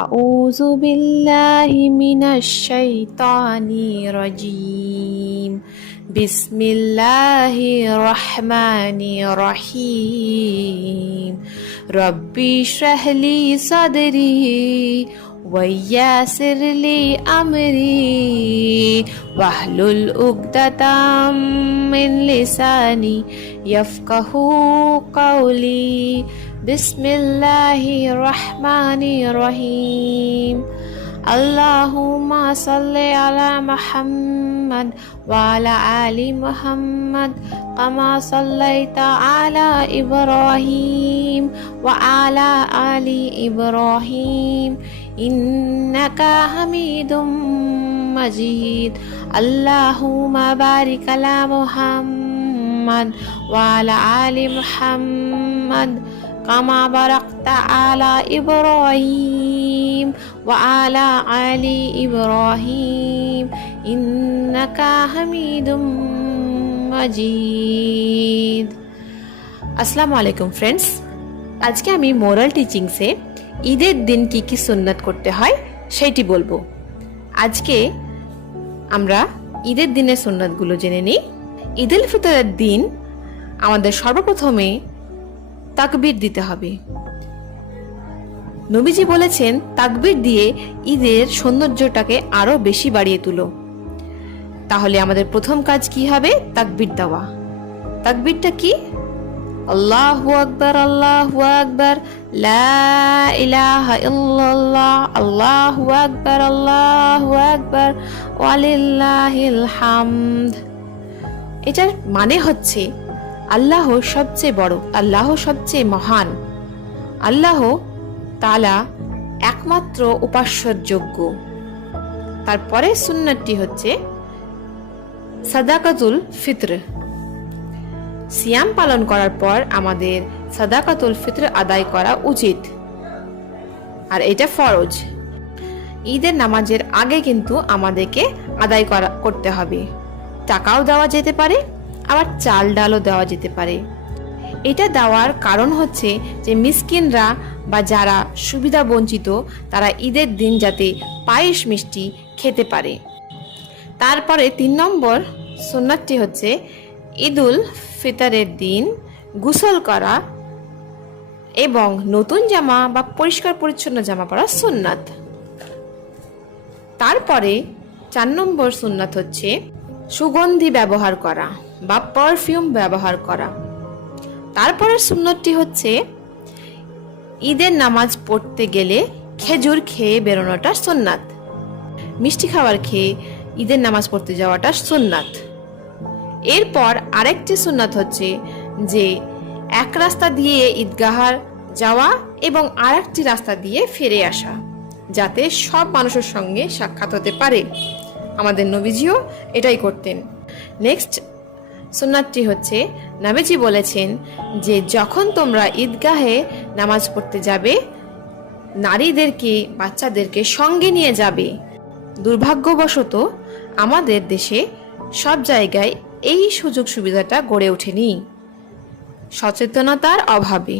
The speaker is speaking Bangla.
أعوذ بالله من الشيطان الرجيم بسم الله الرحمن الرحيم ربي اشرح لي صدري ويسر لي أمري واحلل عقدة من لساني يفقه قولي بسم الله الرحمن الرحيم اللهم صل على محمد وعلى آل محمد كما صليت على إبراهيم وعلى آل إبراهيم إنك حميد مجيد اللهم بارك على محمد وعلى آل محمد كما باركت على إبراهيم وعلى آل إبراهيم إنك حميد مجيد আসসালামু আলাইকুম ফ্রেন্ডস, আজকে আমি মোরাল টিচিংসে ঈদের দিন কি কি সুন্নাত করতে হয় সেটি বলবো। আজকে আমরা ঈদের দিনের সুন্নাতগুলো জেনে নিই। ঈদুল ফিতরের দিন আমাদের সর্বপ্রথমে তাকবীর দিতে হবে। নবীজি বলেছেন, তাকবীর দিয়ে ঈদের সৌন্দর্যটাকে আরো বেশি বাড়িয়ে তুলো। তাহলে আমাদের প্রথম কাজ কি হবে? তাকবীর দেওয়া। তাকবীরটা কি? আল্লাহু আকবার, আল্লাহু আকবার, লা ইলাহা ইল্লাল্লাহ, আল্লাহু আকবার, আল্লাহু আকবার, ওয়ালিল্লাহিল হামদ। এটার মানে হচ্ছে আল্লাহ সবচেয়ে বড়, আল্লাহ সবচেয়ে মহান, আল্লাহ তাআলা একমাত্র উপাস্যর যোগ্য। তারপরে সুন্নাতটি হচ্ছে সাদাকাতুল ফিতর। সিয়াম পালন করার পর আমাদের সাদাকাতুল ফিতর আদায় করা উচিত, আর এটা ফরজ। ঈদের নামাজের আগে কিন্তু আমাদেরকে আদায় করতে হবে। টাকাও দেওয়া যেতে পারে, আবার চাল ডালও দেওয়া যেতে পারে। এটা দেওয়ার কারণ হচ্ছে যে মিসকিনরা বা যারা সুবিধা বঞ্চিত তারা ঈদের দিন যাতে পায়েস মিষ্টি খেতে পারে। তারপরে 3 নম্বর সুন্নাতটি হচ্ছে ঈদুল ফিতরের দিন গোসল করা এবং নতুন জামা বা পরিষ্কার পরিচ্ছন্ন জামা পরা সুন্নাত। তারপরে 4 নম্বর সুন্নাত হচ্ছে সুগন্ধি ব্যবহার করা বা পারফিউম ব্যবহার করা। তারপরে সুন্নতটি হচ্ছে ঈদের নামাজ পড়তে গেলে খেজুর খেয়ে বেরোনোটা সুন্নাত। মিষ্টি খাবার খেয়ে ঈদের নামাজ পড়তে যাওয়াটা সুন্নাত। এরপর আরেকটি সুন্নাত হচ্ছে যে এক রাস্তা দিয়ে ঈদগাহার যাওয়া এবং আরেকটি রাস্তা দিয়ে ফিরে আসা, যাতে সব মানুষের সঙ্গে সাক্ষাৎ হতে পারে। আমাদের নবীজিও এটাই করতেন। নেক্সট সুন্নাতটি হচ্ছে নবীজি বলেছেন যে যখন তোমরা ঈদগাহে নামাজ পড়তে যাবে, নারীদেরকে বাচ্চাদেরকে সঙ্গে নিয়ে যাবে। দুর্ভাগ্যবশত আমাদের দেশে সব জায়গায় এই সুযোগ সুবিধাটা গড়ে ওঠেনি, সচেতনতার অভাবে।